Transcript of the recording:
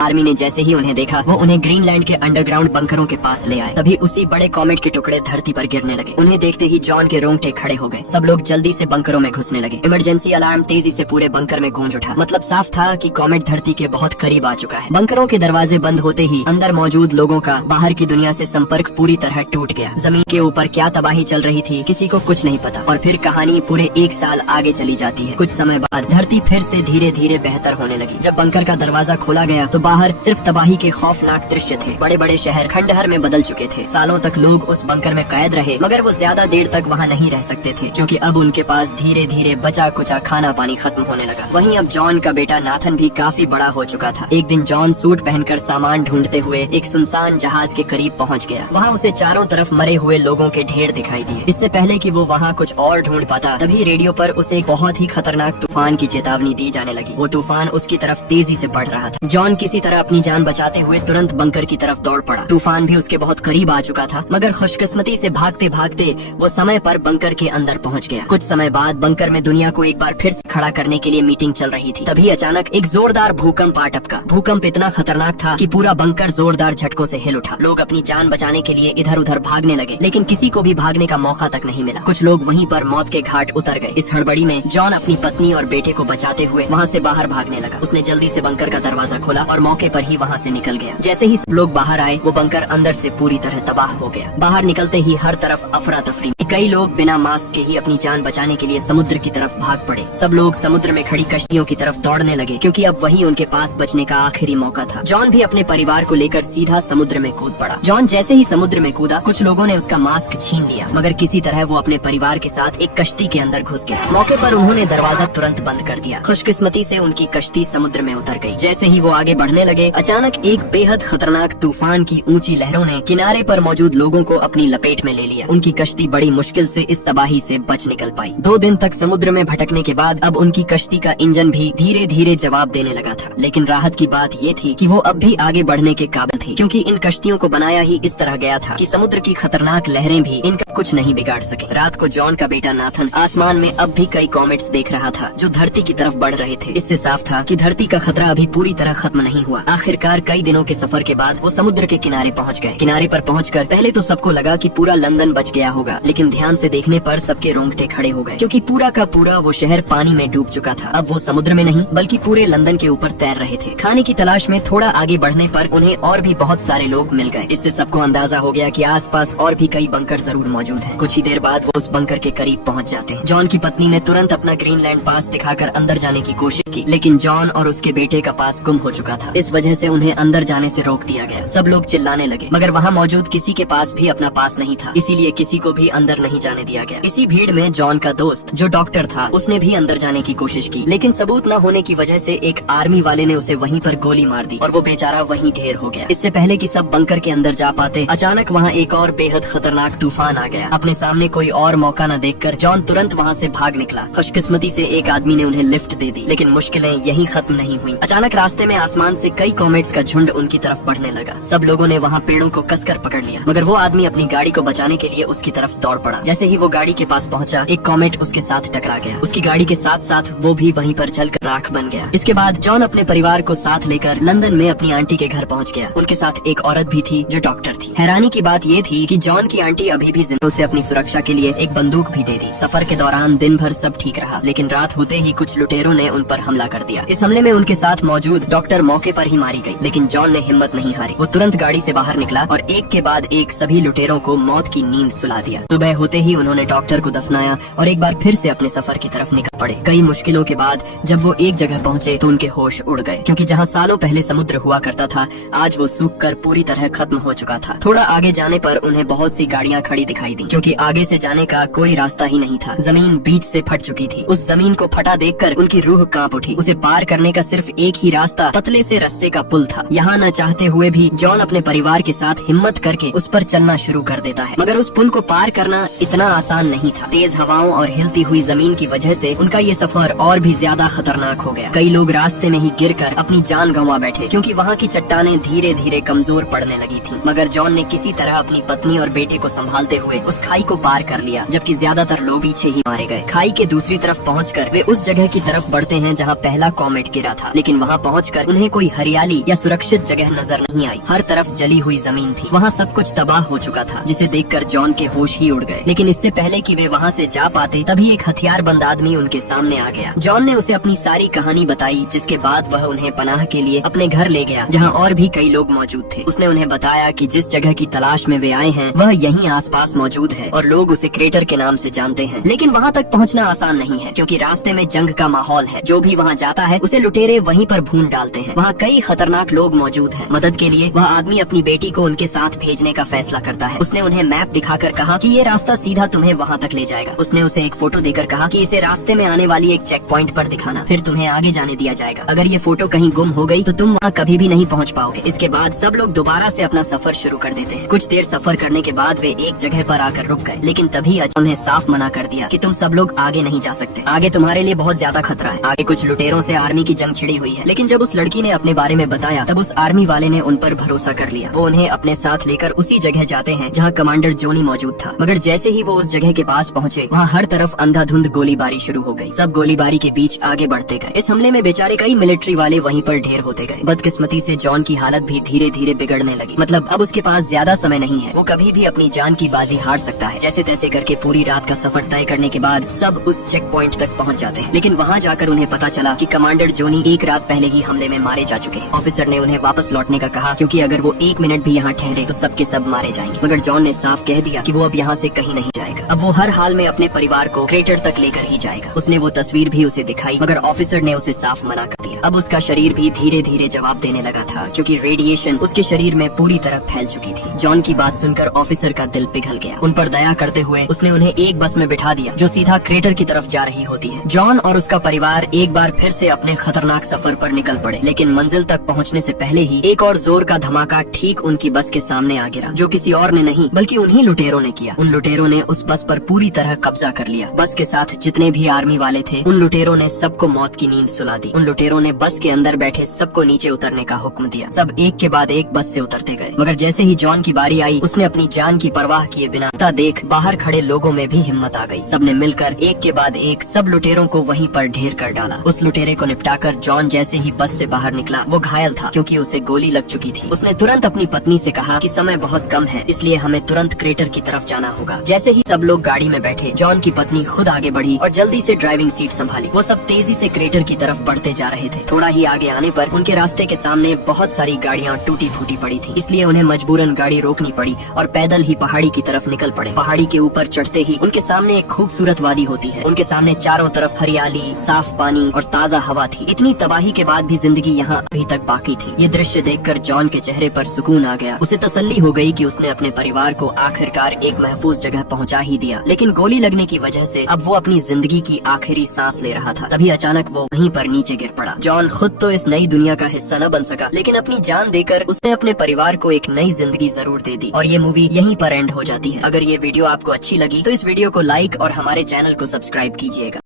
Army ने जैसे ही उन्हें देखा वो उन्हें ग्रीनलैंड के अंडरग्राउंड बंकरों के पास ले आए। तभी उसी बड़े कॉमेट के टुकड़े धरती पर गिरने लगे। उन्हें देखते ही जॉन के रोंगटे खड़े हो गए। सब लोग जल्दी से बंकरों में घुसने लगे। इमरजेंसी अलार्म तेजी से पूरे बंकर में गूंज उठा। मतलब साफ था कि कॉमेट धरती के बहुत करीब आ चुका है। बंकरों के दरवाजे बंद होते ही अंदर मौजूद लोगों का बाहर की दुनिया से संपर्क पूरी तरह टूट गया। जमीन के ऊपर क्या तबाही चल रही थी किसी को कुछ नहीं पता। और फिर कहानी पूरे 1 साल आगे चली जाती है। कुछ समय बाद धरती फिर से धीरे धीरे बेहतर होने लगी। जब बंकर का दरवाजा खोला गया तो बाहर सिर्फ तबाही के खौफनाक दृश्य थे। बड़े बड़े शहर खंडहर में बदल चुके थे। सालों तक लोग उस बंकर में कैद रहे, मगर वो ज्यादा देर तक वहाँ नहीं रह सकते थे, क्योंकि अब उनके पास धीरे धीरे बचा कुचा खाना पानी खत्म होने लगा। वहीं अब जॉन का बेटा नाथन भी काफी बड़ा हो चुका था। एक दिन जॉन सूट पहनकर सामान ढूंढते हुए एक सुनसान जहाज के करीब पहुँच गया। वहाँ उसे चारों तरफ मरे हुए लोगों के ढेर दिखाई दिए। इससे पहले कि वो वहाँ कुछ और ढूंढ पाता, तभी रेडियो पर उसे एक बहुत ही खतरनाक तूफान की चेतावनी दी जाने लगी। वो तूफान उसकी तरफ तेजी से बढ़ रहा था। जॉन किसी तरह अपनी जान बचाते हुए तुरंत बंकर की तरफ दौड़ पड़ा। तूफान भी उसके बहुत करीब आ चुका था, मगर खुशकिस्मती से भागते भागते वो समय पर बंकर के अंदर पहुंच गया। कुछ समय बाद बंकर में दुनिया को एक बार फिर से खड़ा करने के लिए मीटिंग चल रही थी। तभी अचानक एक जोरदार भूकंप आ टपका। भूकंप इतना खतरनाक था कि पूरा बंकर जोरदार झटकों से हिल उठा। लोग अपनी जान बचाने के लिए इधर उधर भागने लगे, लेकिन किसी को भी भागने का मौका तक नहीं मिला। कुछ लोग वहीं पर मौत के घाट उतर गए। इस हड़बड़ी में जॉन अपनी पत्नी और बेटे को बचाते हुए वहाँ से बाहर भागने लगा। उसने जल्दी से बंकर का दरवाजा खोला और मौके पर ही वहाँ से निकल गया। जैसे ही सब लोग बाहर आए वो बंकर अंदर से पूरी तरह तबाह हो गया। बाहर निकलते ही हर तरफ अफरा तफरी। कई लोग बिना मास्क के ही अपनी जान बचाने के लिए समुद्र की तरफ भाग पड़े। सब लोग समुद्र में खड़ी कश्तियों की तरफ दौड़ने लगे, क्योंकि अब वही उनके पास बचने का आखिरी मौका था। जॉन भी अपने परिवार को लेकर सीधा समुद्र में कूद पड़ा। जॉन जैसे ही समुद्र में कूदा, कुछ लोगों ने उसका मास्क छीन लिया, मगर किसी तरह वो अपने परिवार के साथ एक कश्ती के अंदर घुस गया। मौके पर उन्होंने दरवाजा तुरंत बंद कर दिया। खुशकिस्मती से उनकी कश्ती समुद्र में उतर गई। जैसे ही वो आगे बढ़ने लगे, अचानक एक बेहद खतरनाक तूफान की ऊंची लहरों ने किनारे पर मौजूद लोगों को अपनी लपेट में ले लिया। उनकी कश्ती बड़ी मुश्किल से इस तबाही से बच निकल पाई। 2 दिन तक समुद्र में भटकने के बाद अब उनकी कश्ती का इंजन भी धीरे धीरे जवाब देने लगा था। लेकिन राहत की बात ये थी कि वो अब भी आगे बढ़ने के काबिल थी, क्योंकि इन कश्तियों को बनाया ही इस तरह गया था कि समुद्र की खतरनाक लहरें भी इनका कुछ नहीं बिगाड़ सके। रात को जॉन का बेटा नाथन आसमान में अब भी कई कॉमेट्स देख रहा था जो धरती की तरफ बढ़ रहे थे। इससे साफ था कि धरती का खतरा अभी पूरी तरह खत्म नहीं हुआ। आखिरकार कई दिनों के सफर के बाद वो समुद्र के किनारे पहुंच गए। किनारे पर पहुंचकर पहले तो सबको लगा कि पूरा लंदन बच गया होगा, लेकिन ध्यान से देखने पर सबके रोंगटे खड़े हो गए, क्योंकि पूरा का पूरा वो शहर पानी में डूब चुका था। अब वो समुद्र में नहीं बल्कि पूरे लंदन के ऊपर तैर रहे थे। खाने की तलाश में थोड़ा आगे बढ़ने पर उन्हें और भी बहुत सारे लोग मिल गए। इससे सबको अंदाजा हो गया कि आसपास और भी कई बंकर जरूर मौजूद हैं। कुछ ही देर बाद वो उस बंकर के करीब पहुंच जाते हैं। जॉन की पत्नी ने तुरंत अपना ग्रीनलैंड पास दिखाकर अंदर जाने की कोशिश की, लेकिन जॉन और उसके बेटे का पास गुम हो चुका था। इस वजह से उन्हें अंदर जाने से रोक दिया गया। सब लोग चिल्लाने लगे, मगर वहाँ मौजूद किसी के पास भी अपना पास नहीं था, इसीलिए किसी को भी अंदर नहीं जाने दिया गया। इसी भीड़ में जॉन का दोस्त जो डॉक्टर था, उसने भी अंदर जाने की कोशिश की, लेकिन सबूत न होने की वजह से एक आर्मी वाले ने उसे वहीं पर गोली मार दी और वो बेचारा वहीं ढेर हो गया। इससे पहले कि सब बंकर के अंदर जा पाते, अचानक वहाँ एक और बेहद खतरनाक तूफान आ गया। अपने सामने कोई और मौका न देखकर जॉन तुरंत वहाँ से भाग निकला। खुशकिस्मती से एक आदमी ने उन्हें लिफ्ट दे दी, लेकिन मुश्किलें यहीं खत्म नहीं हुई। अचानक रास्ते में आसमान से कई कॉमेट्स का झुंड उनकी तरफ बढ़ने लगा। सब लोगों ने वहाँ पेड़ों को कसकर पकड़ लिया, मगर वो आदमी अपनी गाड़ी को बचाने के लिए उसकी तरफ दौड़ पड़ा। जैसे ही वो गाड़ी के पास पहुँचा, एक कॉमेट उसके साथ टकरा गया। उसकी गाड़ी के साथ साथ वो भी वहीं पर जलकर राख बन गया। इसके बाद जॉन अपने परिवार को साथ लेकर लंदन में अपनी आंटी के घर पहुंच गया। उनके साथ एक औरत भी थी जो डॉक्टर थी। हैरानी की बात ये थी कि जॉन की आंटी अभी भी जिंदा, उसे अपनी सुरक्षा के लिए एक बंदूक भी दे दी। सफर के दौरान दिन भर सब ठीक रहा, लेकिन रात होते ही कुछ लुटेरों ने उन पर हमला कर दिया। इस हमले में उनके साथ मौजूद डॉक्टर मौके पर ही मारी गई, लेकिन जॉन ने हिम्मत नहीं हारी। वो तुरंत गाड़ी से बाहर निकला और एक के बाद एक सभी लुटेरों को मौत की नींद सुला दिया। सुबह होते ही उन्होंने डॉक्टर को दफनाया और एक बार फिर से अपने सफर की तरफ निकल पड़े। कई मुश्किलों के बाद जब वो एक जगह पहुँचे तो उनके होश उड़ गए, क्योंकि जहाँ सालों पहले समुद्र हुआ करता था, आज वो सूख कर पूरी तरह खत्म हो चुका था। थोड़ा आगे जाने पर उन्हें बहुत सी गाड़ियाँ खड़ी दिखाई दी, क्योंकि आगे से जाने का कोई रास्ता ही नहीं था। जमीन बीच से फट चुकी थी। उस जमीन को फटा देखकर उनकी रूह कांप उठी। उसे पार करने का सिर्फ एक ही रास्ता पतले से रस्से का पुल था। यहाँ न चाहते हुए भी जॉन अपने परिवार के साथ हिम्मत करके उस पर चलना शुरू कर देता है, मगर उस पुल को पार करना इतना आसान नहीं था। तेज हवाओं और हिलती हुई जमीन की वजह से उनका ये सफर और भी ज्यादा खतरनाक हो गया। कई लोग रास्ते में ही गिरकर अपनी जान गंवा बैठे, क्योंकि वहाँ की चट्टानें धीरे धीरे कमजोर पड़ने लगी थीं। मगर जॉन ने किसी तरह अपनी पत्नी और बेटे को संभालते हुए उस खाई को पार कर लिया, जबकि ज्यादातर लोग पीछे ही मारे गए। खाई के दूसरी तरफ पहुंचकर वे उस जगह की तरफ बढ़ते हैं जहां पहला कॉमेट गिरा था, लेकिन वहां पहुंचकर उन्हें कोई हरियाली या सुरक्षित जगह नजर नहीं आई। हर तरफ जली हुई जमीन थी, वहाँ सब कुछ तबाह हो चुका था, जिसे देखकर जॉन के होश ही उड़ गए। लेकिन इससे पहले कि वे वहाँ से जा पाते, तभी एक हथियारबंद आदमी उनके सामने आ गया। जॉन ने उसे अपनी सारी कहानी बताई, जिसके बाद वह उन्हें पनाह के लिए अपने घर ले गया, जहाँ और भी कई लोग मौजूद थे। उसने उन्हें बताया कि जिस जगह की तलाश में वे आए हैं वह यहीं आसपास मौजूद है और लोग उसे क्रेटर के नाम से जानते हैं। लेकिन वहाँ तक पहुँचना आसान नहीं है, क्योंकि रास्ते में जंग का माहौल है। जो भी वहाँ जाता है उसे लुटेरे वहीं पर भून डालते हैं। वहाँ कई खतरनाक लोग मौजूद हैं। मदद के लिए वह आदमी अपनी बेटी को उनके साथ भेजने का फैसला करता है। उसने उन्हें मैप दिखाकर कहा कि ये रास्ता सीधा तुम्हें वहाँ तक ले जाएगा। उसने उसे एक फोटो देकर कहा कि इसे रास्ते में आने वाली एक चेक पॉइंट पर दिखाना, फिर तुम्हें आगे जाने दिया जाएगा। अगर ये फोटो कहीं गुम हो गई तो तुम वहाँ कभी भी नहीं पहुँच पाओगे। इसके बाद सब लोग दोबारा से अपना सफर शुरू कर देते हैं। कुछ देर सफर करने के बाद वे एक जगह पर आकर रुक गए, लेकिन तभी अजय उन्हें साफ मना कर दिया कि तुम सब लोग आगे नहीं जा सकते। आगे तुम्हारे लिए बहुत ज्यादा खतरा है। आगे कुछ लुटेरों से आर्मी की जंग छिड़ी हुई है। लेकिन जब उस लड़की ने अपने बारे में बताया, तब उस आर्मी वाले ने उन पर भरोसा कर लिया। वो उन्हें अपने साथ लेकर उसी जगह जाते हैं जहाँ कमांडर जोनी मौजूद था। मगर जैसे ही वो उस जगह के पास पहुँचे, वहाँ हर तरफ अंधाधुंध गोलीबारी शुरू हो गई। सब गोलीबारी के बीच आगे बढ़ते गए। इस हमले में बेचारे कई मिलिट्री वाले वहीं पर ढेर होते गए। बदकिस्मती से जॉन की हालत भी धीरे धीरे बिगड़ने लगी। मतलब अब उसके पास ज्यादा समय नहीं है, वो कभी भी अपनी जान की बाजी हार सकता है। जैसे तैसे करके पूरी रात का सफर तय करने के बाद सब उस चेक पॉइंट तक पहुँच जाते हैं। लेकिन वहाँ जाकर उन्हें पता चला कि कमांडर जोनी एक रात पहले ही हमले में मारे जा चुके हैं। ऑफिसर ने उन्हें वापस लौटने का कहा, क्योंकि अगर वो एक मिनट भी यहाँ ठहरे तो सबके सब मारे जाएंगे। मगर जॉन ने साफ कह दिया कि वो अब यहाँ से कहीं नहीं जाएगा। अब वो हर हाल में अपने परिवार को क्रेटर तक लेकर ही जाएगा। उसने वो तस्वीर भी उसे दिखाई, मगर ऑफिसर ने उसे साफ मना कर दिया। अब उसका शरीर भी धीरे धीरे जवाब देने लगा था, क्योंकि रेडिएशन उसके शरीर में पूरी तरह फैल चुकी थी। जॉन की बात सुनकर ऑफिसर का दिल पिघल गया। उन पर दया करते हुए उसने उन्हें एक बस में बिठा दिया जो सीधा क्रेटर की तरफ जा रही होती है। जॉन और उसका परिवार एक बार फिर से अपने खतरनाक सफर पर निकल पड़े। लेकिन मंजिल तक पहुंचने से पहले ही एक और जोर का धमाका ठीक उनकी बस के सामने आ गिरा, जो किसी और ने नहीं बल्कि उन्हीं लुटेरों ने किया। उन लुटेरों ने उस बस पर पूरी तरह कब्जा कर लिया। बस के साथ जितने भी आर्मी वाले थे, उन लुटेरों ने सबको मौत की नींद सुला दी। उन लुटेरों ने बस के अंदर बैठे सबको नीचे उतरने का हुक्म दिया। सब एक के बाद एक बस से उतरते गए। मगर जैसे ही जॉन की बारी आई, उसने अपनी जान की परवाह किए बिना देख बाहर खड़े लोगों में भी हिम्मत आ गई। सबने मिलकर एक के बाद एक सब लुटेरों को वहीं पर ढेर कर डाला। उस लुटेरे को निपटाकर जॉन जैसे ही बस से बाहर निकला, वो घायल था क्योंकि उसे गोली लग चुकी थी। उसने तुरंत अपनी पत्नी से कहा कि समय बहुत कम है, इसलिए हमें तुरंत क्रेटर की तरफ जाना होगा। जैसे ही सब लोग गाड़ी में बैठे, जॉन की पत्नी खुद आगे बढ़ी और जल्दी से ड्राइविंग सीट संभाली। वो सब तेजी से क्रेटर की तरफ बढ़ते जा रहे थे। थोड़ा ही आगे आने पर उनके रास्ते के सामने बहुत सारी गाड़ियाँ टूटी फूटी पड़ी थी, इसलिए उन्हें मजबूरन गाड़ी रोकनी पड़ी और पैदल ही पहाड़ी की तरफ निकल पड़े। पहाड़ी के ऊपर चढ़ते ही उनके सामने एक खूबसूरत वादी होती है। उनके सामने चारों तरफ हरियाली, साफ पानी और ताज़ा हवा थी। इतनी तबाही के बाद भी जिंदगी यहाँ अभी तक बाकी थी। ये दृश्य देखकर जॉन के चेहरे पर सुकून आ गया। उसे तसल्ली हो गई कि उसने अपने परिवार को आखिरकार एक महफूज जगह पहुँचा ही दिया। लेकिन गोली लगने की वजह से अब वो अपनी जिंदगी की आखिरी सांस ले रहा था। तभी अचानक वो वहीं पर नीचे गिर पड़ा। जॉन खुद तो इस नई दुनिया का हिस्सा न बन सका, लेकिन अपनी जान देकर उसने अपने परिवार को एक नई जिंदगी जरूर दे दी। और ये मूवी यहीं पर एंड हो जाती है। अगर ये वीडियो आपको अच्छी लगी तो इस वीडियो को लाइक और हमारे चैनल को सब्सक्राइब कीजिएगा।